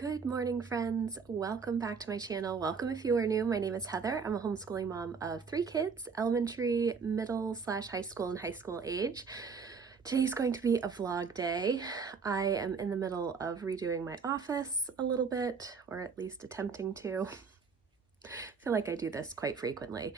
Good morning, friends. Welcome back to my channel. Welcome if you are new. My name is Heather. I'm a homeschooling mom of 3 kids, elementary, middle/high school, and high school age. Today's going to be a vlog day. I am in the middle of redoing my office a little bit, or at least attempting to. I feel like I do this quite frequently.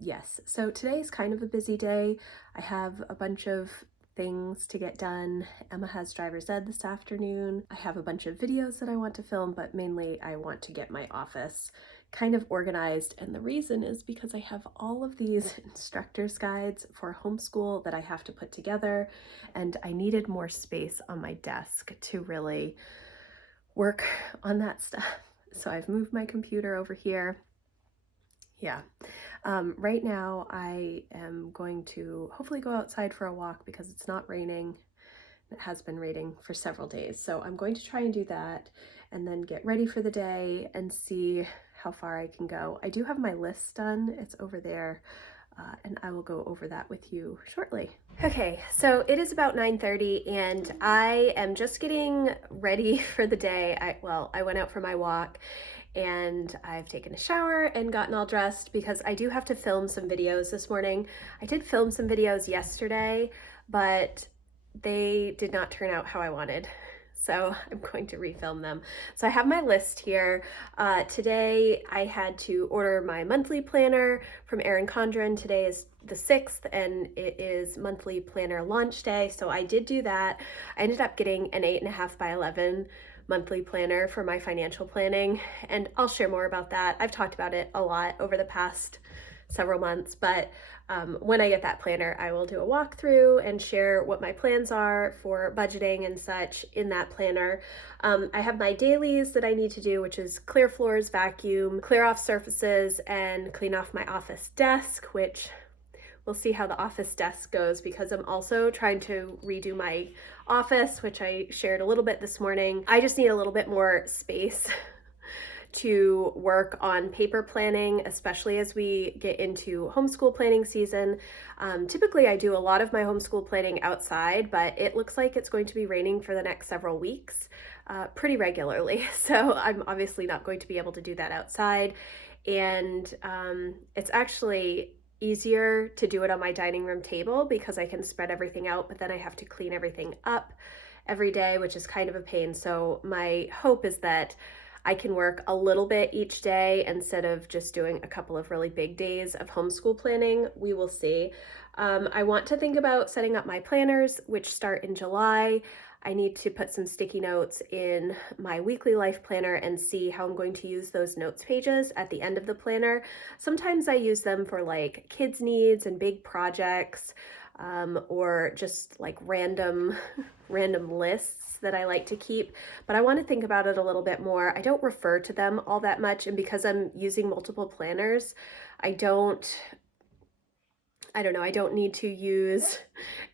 Yes, so today's kind of a busy day. I have a bunch of things to get done. Emma has driver's ed this afternoon. I have a bunch of videos that I want to film, but mainly I want to get my office kind of organized. And the reason is because I have all of these instructor's guides for homeschool that I have to put together, and I needed more space on my desk to really work on that stuff. So I've moved my computer over here. Yeah. Right now I am going to hopefully go outside for a walk because it's not raining. It has been raining for several days. So I'm going to try and do that and then get ready for the day and see how far I can go. I do have my list done. It's over there. And I will go over that with you shortly. Okay, so it is about 9:30 and I am just getting ready for the day. I went out for my walk and I've taken a shower and gotten all dressed because I do have to film some videos this morning. I did film some videos yesterday, but they did not turn out how I wanted. So I'm going to refilm them. So I have my list here. Today I had to order my monthly planner from Erin Condren. Today is the 6th and it is monthly planner launch day. So I did do that. I ended up getting an 8.5 by 11 monthly planner for my financial planning, and I'll share more about that. I've talked about it a lot over the past several months, but when I get that planner, I will do a walkthrough and share what my plans are for budgeting and such in that planner. I have my dailies that I need to do, which is clear floors, vacuum, clear off surfaces, and clean off my office desk, which we'll see how the office desk goes because I'm also trying to redo my office, which I shared a little bit this morning. I just need a little bit more space to work on paper planning, especially as we get into homeschool planning season. Typically I do a lot of my homeschool planning outside, but it looks like it's going to be raining for the next several weeks pretty regularly. So I'm obviously not going to be able to do that outside. And it's actually easier to do it on my dining room table because I can spread everything out, but then I have to clean everything up every day, which is kind of a pain. So my hope is that I can work a little bit each day instead of just doing a couple of really big days of homeschool planning. We will see. I want to think about setting up my planners, which start in July. I need to put some sticky notes in my weekly life planner and see how I'm going to use those notes pages at the end of the planner. Sometimes I use them for like kids' needs and big projects, or just like random lists that I like to keep, but I want to think about it a little bit more. I don't refer to them all that much, and because I'm using multiple planners, I don't need to use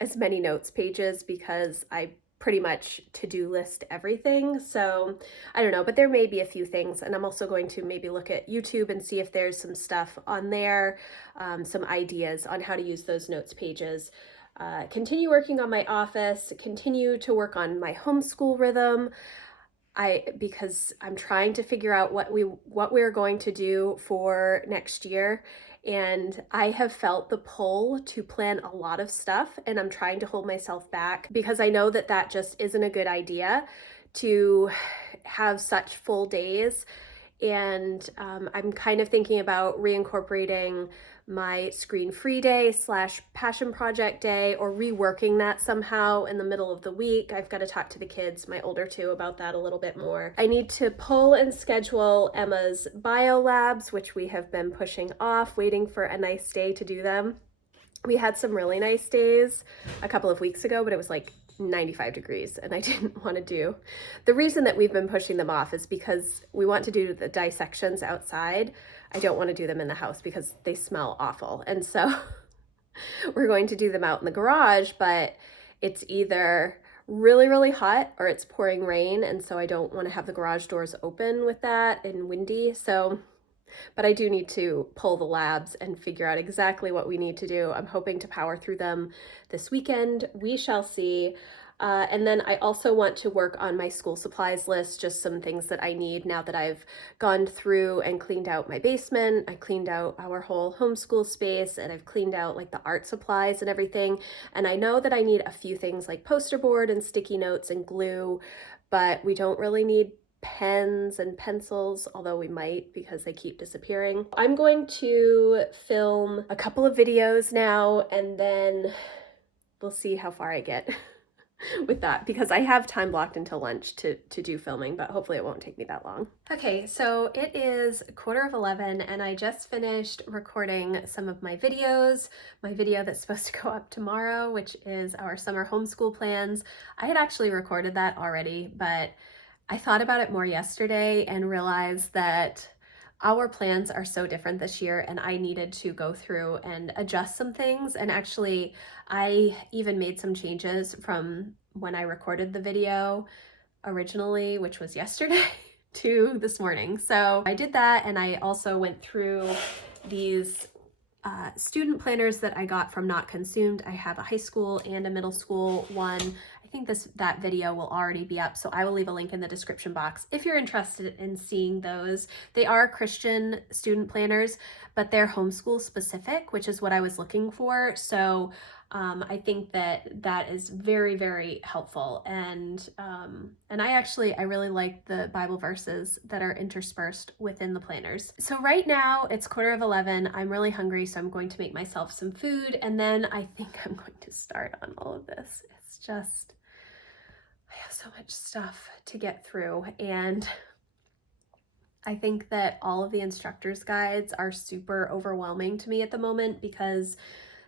as many notes pages because I pretty much to-do list everything. So I don't know, but there may be a few things, and I'm also going to maybe look at YouTube and see if there's some stuff on there, some ideas on how to use those notes pages. Continue working on my office, continue to work on my homeschool rhythm. Because I'm trying to figure out what we're going to do for next year. And I have felt the pull to plan a lot of stuff, and I'm trying to hold myself back because I know that that just isn't a good idea to have such full days. And I'm kind of thinking about reincorporating my screen-free day / passion project day, or reworking that somehow in the middle of the week. I've got to talk to the kids, my older two, about that a little bit more. I need to pull and schedule Emma's bio labs, which we have been pushing off, waiting for a nice day to do them. We had some really nice days a couple of weeks ago, but it was like 95 degrees and I didn't want to do. The reason that we've been pushing them off is because we want to do the dissections outside. I don't want to do them in the house because they smell awful. And so we're going to do them out in the garage, but it's either really, really hot or it's pouring rain. And so I don't want to have the garage doors open with that and windy. But I do need to pull the labs and figure out exactly what we need to do. I'm hoping to power through them this weekend. We shall see. And then I also want to work on my school supplies list, just some things that I need now that I've gone through and cleaned out my basement. I cleaned out our whole homeschool space, and I've cleaned out like the art supplies and everything. And I know that I need a few things like poster board and sticky notes and glue, but we don't really need pens and pencils, although we might because they keep disappearing. I'm going to film a couple of videos now, and then we'll see how far I get with that, because I have time blocked until lunch to do filming, but hopefully it won't take me that long. Okay, so it is 11:15 and I just finished recording some of my videos. My video that's supposed to go up tomorrow, which is our summer homeschool plans. I had actually recorded that already, but I thought about it more yesterday and realized that our plans are so different this year, and I needed to go through and adjust some things. And actually, I even made some changes from when I recorded the video originally, which was yesterday, to this morning. So I did that, and I also went through these student planners that I got from Not Consumed. I have a high school and a middle school one. I think that video will already be up, so I will leave a link in the description box if you're interested in seeing those. They are Christian student planners, but they're homeschool specific, which is what I was looking for. So I think that is very, very helpful. And I really like the Bible verses that are interspersed within the planners. So right now it's 11:15. I'm really hungry, so I'm going to make myself some food, and then I think I'm going to start on all of this. It's just, I have so much stuff to get through, and I think that all of the instructor's guides are super overwhelming to me at the moment because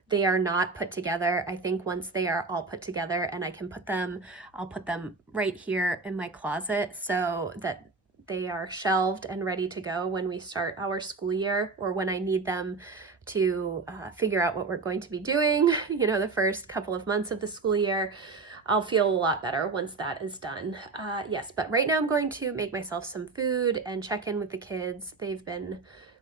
they are not put together. I think once they are all put together and I can put them, I'll put them right here in my closet so that they are shelved and ready to go when we start our school year, or when I need them to figure out what we're going to be doing, the first couple of months of the school year. I'll feel a lot better once that is done. Yes, but right now I'm going to make myself some food and check in with the kids. They've been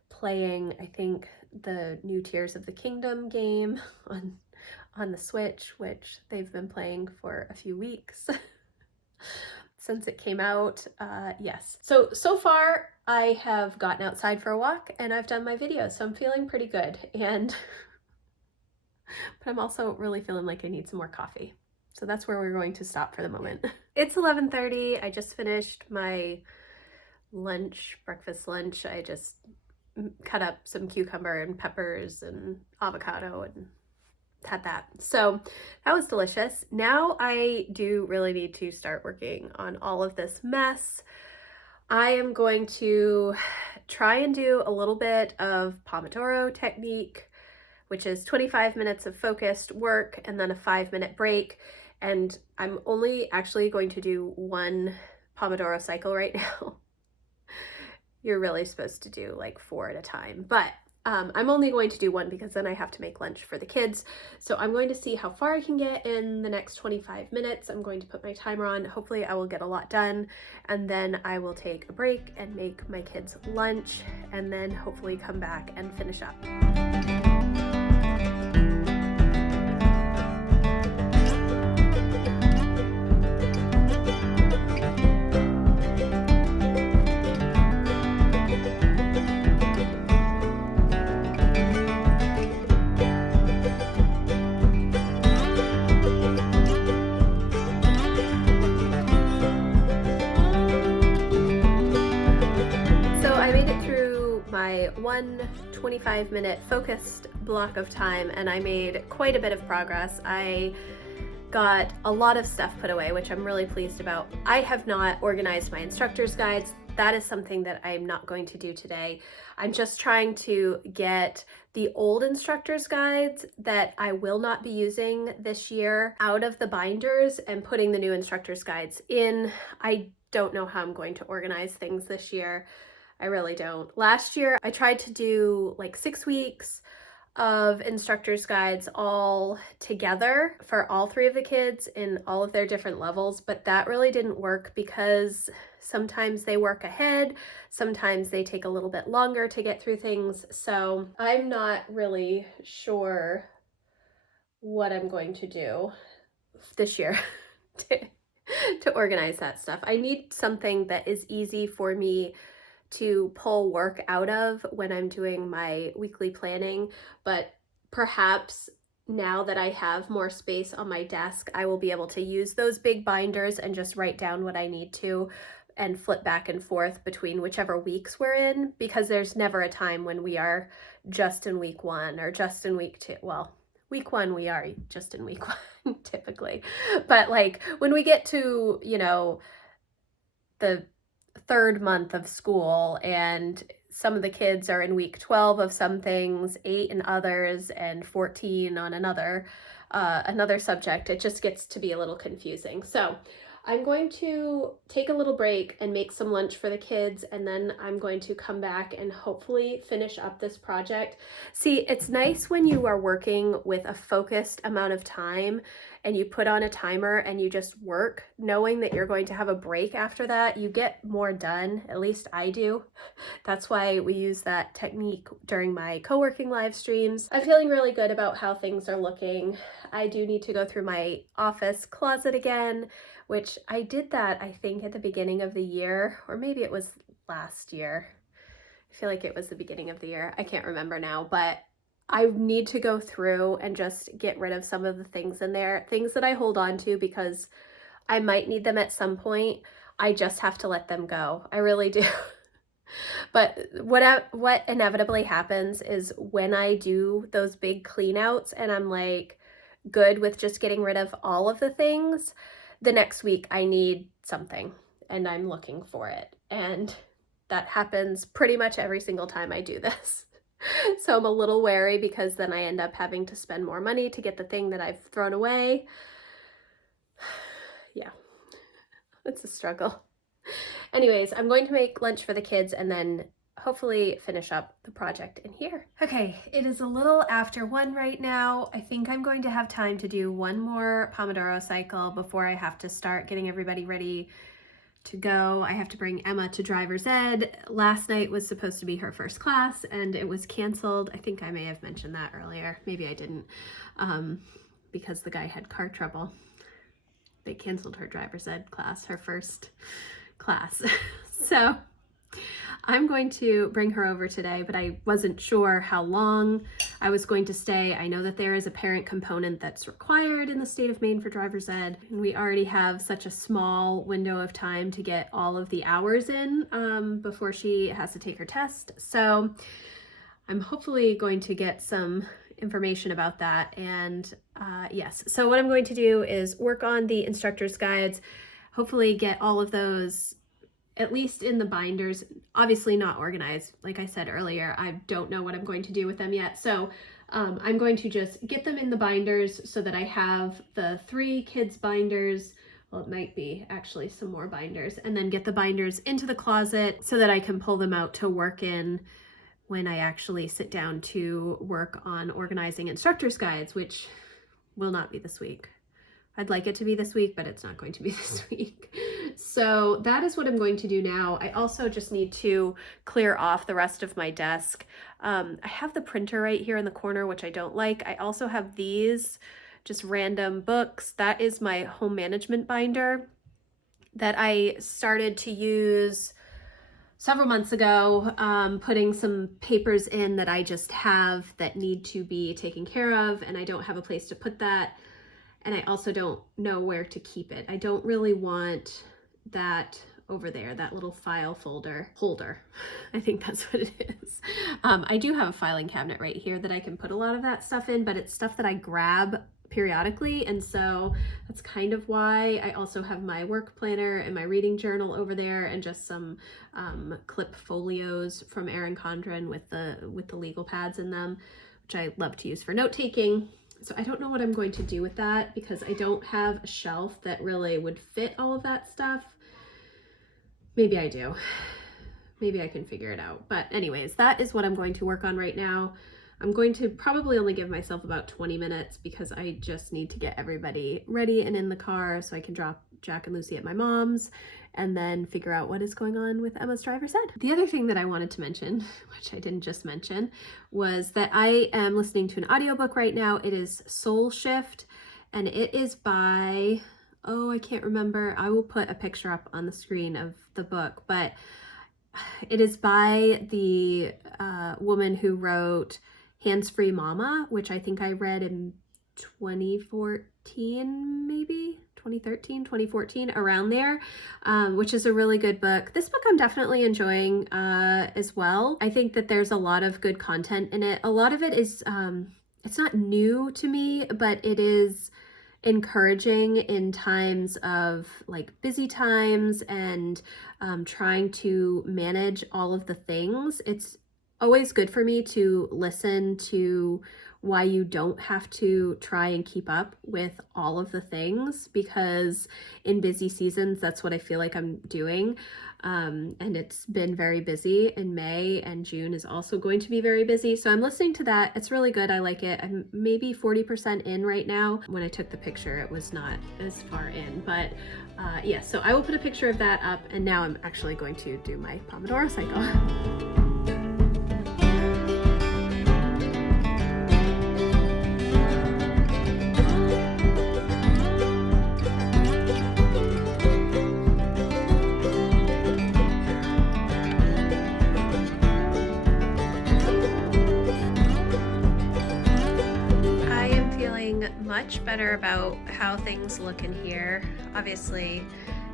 playing, I think, the new Tears of the Kingdom game on the Switch, which they've been playing for a few weeks since it came out. Yes. So far I have gotten outside for a walk and I've done my video, so I'm feeling pretty good. But I'm also really feeling like I need some more coffee. So that's where we're going to stop for the moment. It's 11:30. I just finished my breakfast lunch. I just cut up some cucumber and peppers and avocado and had that. So that was delicious. Now I do really need to start working on all of this mess. I am going to try and do a little bit of Pomodoro technique, which is 25 minutes of focused work and then a 5-minute break. And I'm only actually going to do one Pomodoro cycle right now. You're really supposed to do like 4 at a time, but I'm only going to do one because then I have to make lunch for the kids. So I'm going to see how far I can get in the next 25 minutes. I'm going to put my timer on. Hopefully I will get a lot done, and then I will take a break and make my kids lunch, and then hopefully come back and finish up. My 25-minute focused block of time, and I made quite a bit of progress. I got a lot of stuff put away, which I'm really pleased about. I have not organized my instructor's guides. That is something that I'm not going to do today. I'm just trying to get the old instructor's guides that I will not be using this year out of the binders and putting the new instructor's guides in. I don't know how I'm going to organize things this year. I really don't. Last year, I tried to do like 6 weeks of instructor's guides all together for all 3 of the kids in all of their different levels, but that really didn't work because sometimes they work ahead, sometimes they take a little bit longer to get through things. So I'm not really sure what I'm going to do this year. to, to organize that stuff. I need something that is easy for me to pull work out of when I'm doing my weekly planning, but perhaps now that I have more space on my desk, I will be able to use those big binders and just write down what I need to and flip back and forth between whichever weeks we're in, because there's never a time when we are just in week 1 or just in week 2. Well, week 1 we are just in week 1 typically, but like when we get to, the 3rd month of school and some of the kids are in week 12 of some things, 8 in others, and 14 on another subject, it just gets to be a little confusing. So I'm going to take a little break and make some lunch for the kids, and then I'm going to come back and hopefully finish up this project. See, it's nice when you are working with a focused amount of time and you put on a timer and you just work, knowing that you're going to have a break after that. You get more done, at least I do. That's why we use that technique during my co-working live streams. I'm feeling really good about how things are looking. I do need to go through my office closet again, which I did that, I think, at the beginning of the year, or maybe it was last year. I feel like it was the beginning of the year. I can't remember now, but I need to go through and just get rid of some of the things in there, things that I hold on to because I might need them at some point. I just have to let them go. I really do. But what inevitably happens is when I do those big clean outs and I'm like good with just getting rid of all of the things, the next week I need something and I'm looking for it. And that happens pretty much every single time I do this. So I'm a little wary because then I end up having to spend more money to get the thing that I've thrown away. Yeah, it's a struggle. Anyways, I'm going to make lunch for the kids and then hopefully finish up the project in here. Okay, it is a little after 1 right now. I think I'm going to have time to do one more Pomodoro cycle before I have to start getting everybody ready to go. I have to bring Emma to driver's ed. Last night was supposed to be her first class and it was canceled. I think I may have mentioned that earlier. Maybe I didn't, because the guy had car trouble. They canceled her driver's ed class, her first class. So I'm going to bring her over today, but I wasn't sure how long I was going to stay. I know that there is a parent component that's required in the state of Maine for driver's ed, and we already have such a small window of time to get all of the hours in before she has to take her test. So I'm hopefully going to get some information about that. And yes, so what I'm going to do is work on the instructor's guides, hopefully get all of those at least in the binders, obviously not organized. Like I said earlier, I don't know what I'm going to do with them yet. So I'm going to just get them in the binders so that I have the 3 kids binders. Well, it might be actually some more binders, and then get the binders into the closet so that I can pull them out to work in when I actually sit down to work on organizing instructor's guides, which will not be this week. I'd like it to be this week, but it's not going to be this week. So that is what I'm going to do now. I also just need to clear off the rest of my desk. I have the printer right here in the corner, which I don't like. I also have these just random books. That is my home management binder that I started to use several months ago, putting some papers in that I just have that need to be taken care of, and I don't have a place to put that. And I also don't know where to keep it. I don't really want that over there, that little file holder. I think that's what it is. I do have a filing cabinet right here that I can put a lot of that stuff in, but it's stuff that I grab periodically. And so that's kind of why I also have my work planner and my reading journal over there, and just some clip folios from Erin Condren with the legal pads in them, which I love to use for note-taking. So I don't know what I'm going to do with that because I don't have a shelf that really would fit all of that stuff. Maybe I do. Maybe I can figure it out. But anyways, that is what I'm going to work on right now. I'm going to probably only give myself about 20 minutes because I just need to get everybody ready and in the car so I can drop Jack and Lucy at my mom's and then figure out what is going on with Emma's driver's ed. The other thing that I wanted to mention, which I didn't just mention, was that I am listening to an audiobook right now. It is Soul Shift, and it is by Oh, I can't remember. I will put a picture up on the screen of the book, but it is by the woman who wrote Hands-Free Mama, which I think I read in 2014, maybe 2013, 2014, around there, which is a really good book. This book I'm definitely enjoying as well. I think that there's a lot of good content in it. A lot of it is, it's not new to me, but it is encouraging in times of like busy times and trying to manage all of the things. It's always good for me to listen to why you don't have to try and keep up with all of the things, because in busy seasons, that's what I feel like I'm doing. And it's been very busy in May, and June is also going to be very busy. So I'm listening to that. It's really good. I like it. I'm maybe 40% in right now. When I took the picture, it was not as far in, but yeah, so I will put a picture of that up, and now I'm actually going to do my Pomodoro cycle. Much better about how things look in here. Obviously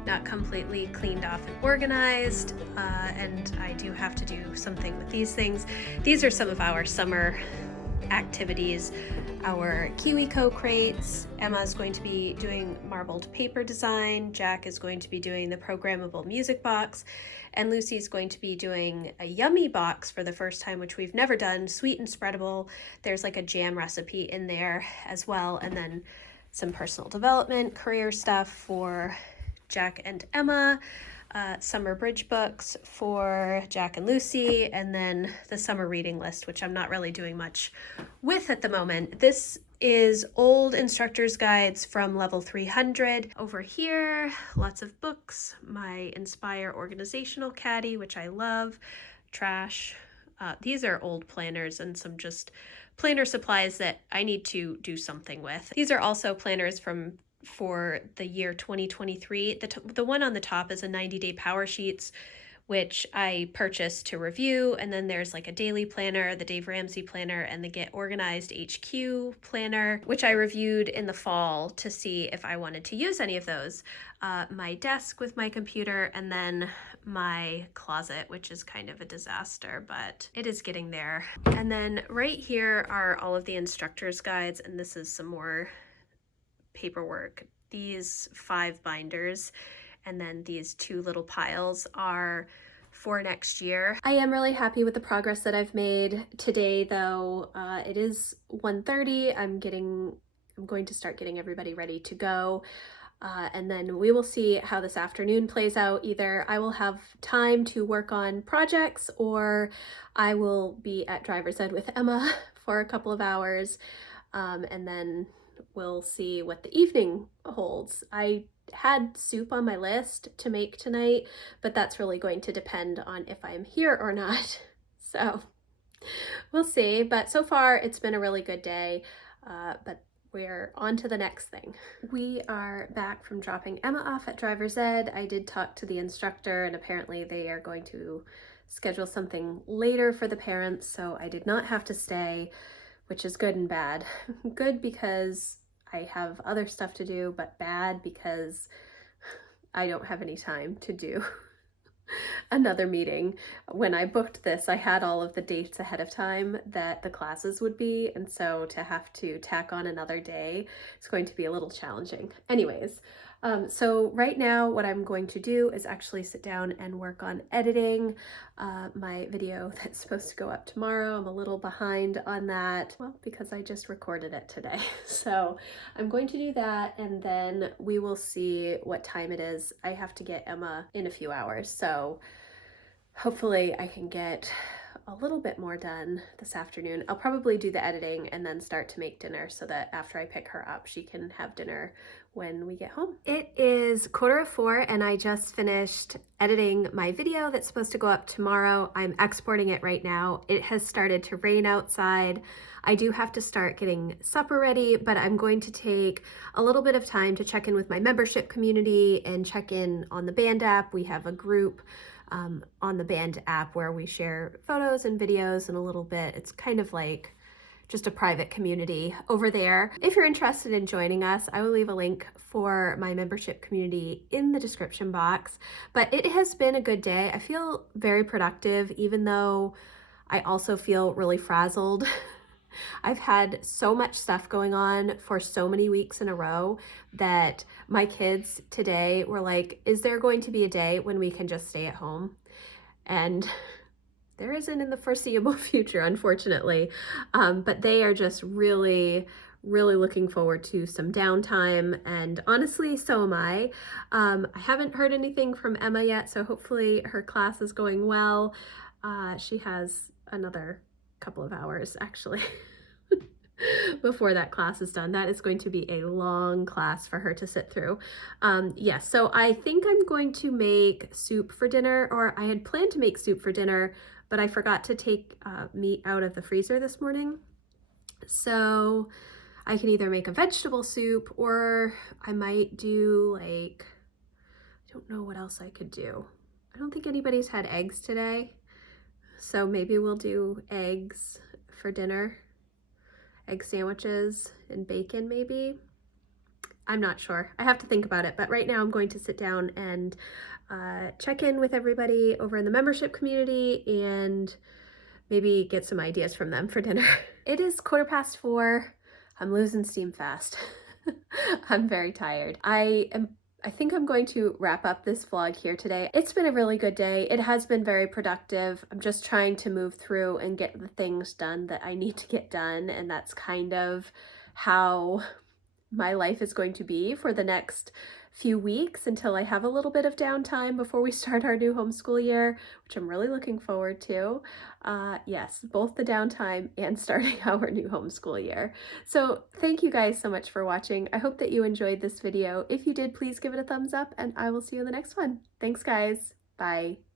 not completely cleaned off and organized, and I do have to do something with these things. These are some of our summer activities. Our KiwiCo crates. Emma's going to be doing marbled paper design. Jack is going to be doing the programmable music box. And Lucy's going to be doing a yummy box for the first time, which we've never done, sweet and spreadable. There's like a jam recipe in there as well. And then some personal development, career stuff for Jack and Emma. Summer bridge books for Jack and Lucy, and then the summer reading list, which I'm not really doing much with at the moment. This is old instructor's guides from level 300. Over here, lots of books, my Inspire organizational caddy, which I love, trash. These are old planners and some just planner supplies that I need to do something with. These are also planners for the year 2023. The one on the top is a 90-day power sheets, which I purchased to review. And then there's like a daily planner, the Dave Ramsey planner, and the Get Organized HQ planner, which I reviewed in the fall to see if I wanted to use any of those. My desk with my computer, and then my closet, which is kind of a disaster, but it is getting there. And then right here are all of the instructor's guides, and this is some more paperwork. These 5 binders and then these 2 little piles are for next year. I am really happy with the progress that I've made today, though. It is 1:30. I'm going to start getting everybody ready to go. And then we will see how this afternoon plays out. Either I will have time to work on projects, or I will be at driver's ed with Emma for a couple of hours. And then we'll see what the evening holds. I had soup on my list to make tonight, but that's really going to depend on if I'm here or not. So we'll see. But so far it's been a really good day, but we're on to the next thing. We are back from dropping Emma off at driver's ed. I did talk to the instructor, and apparently they are going to schedule something later for the parents, so I did not have to stay, which is good and bad. Good because I have other stuff to do, but bad because I don't have any time to do another meeting. When I booked this, I had all of the dates ahead of time that the classes would be, and so to have to tack on another day is going to be a little challenging. Anyways, so right now what I'm going to do is actually sit down and work on editing my video that's supposed to go up tomorrow. I'm a little behind on that, well, because I just recorded it today. So I'm going to do that, and then we will see what time it is. I have to get Emma in a few hours, so hopefully I can get a little bit more done this afternoon. I'll probably do the editing and then start to make dinner so that after I pick her up, she can have dinner when we get home. It is 3:15 and I just finished editing my video that's supposed to go up tomorrow. I'm exporting it right now. It has started to rain outside. I do have to start getting supper ready, but I'm going to take a little bit of time to check in with my membership community and check in on the band app. We have a group on the band app where we share photos and videos and a little bit. It's kind of like just a private community over there. If you're interested in joining us, I will leave a link for my membership community in the description box. But it has been a good day. I feel very productive, even though I also feel really frazzled. I've had so much stuff going on for so many weeks in a row that my kids today were like, is there going to be a day when we can just stay at home? And there isn't in the foreseeable future, unfortunately. But they are just really looking forward to some downtime, and honestly, so am I. I haven't heard anything from Emma yet, so hopefully her class is going well. She has another couple of hours actually before that class is done. That is going to be a long class for her to sit through. Yes, so I think I'm going to make soup for dinner, or I had planned to make soup for dinner, but I forgot to take meat out of the freezer this morning. So I can either make a vegetable soup, or I might do like, I don't know what else I could do. I don't think anybody's had eggs today. So maybe we'll do eggs for dinner, egg sandwiches and bacon maybe. I'm not sure. I have to think about it, but right now I'm going to sit down and check in with everybody over in the membership community and maybe get some ideas from them for dinner. It is 4:15. I'm losing steam fast. I'm very tired. I think I'm going to wrap up this vlog here today. It's been a really good day. It has been very productive. I'm just trying to move through and get the things done that I need to get done, and that's kind of how my life is going to be for the next few weeks until I have a little bit of downtime before we start our new homeschool year, which I'm really looking forward to. Yes, both the downtime and starting our new homeschool year. So thank you guys so much for watching. I hope that you enjoyed this video. If you did, please give it a thumbs up, and I will see you in the next one. Thanks guys. Bye.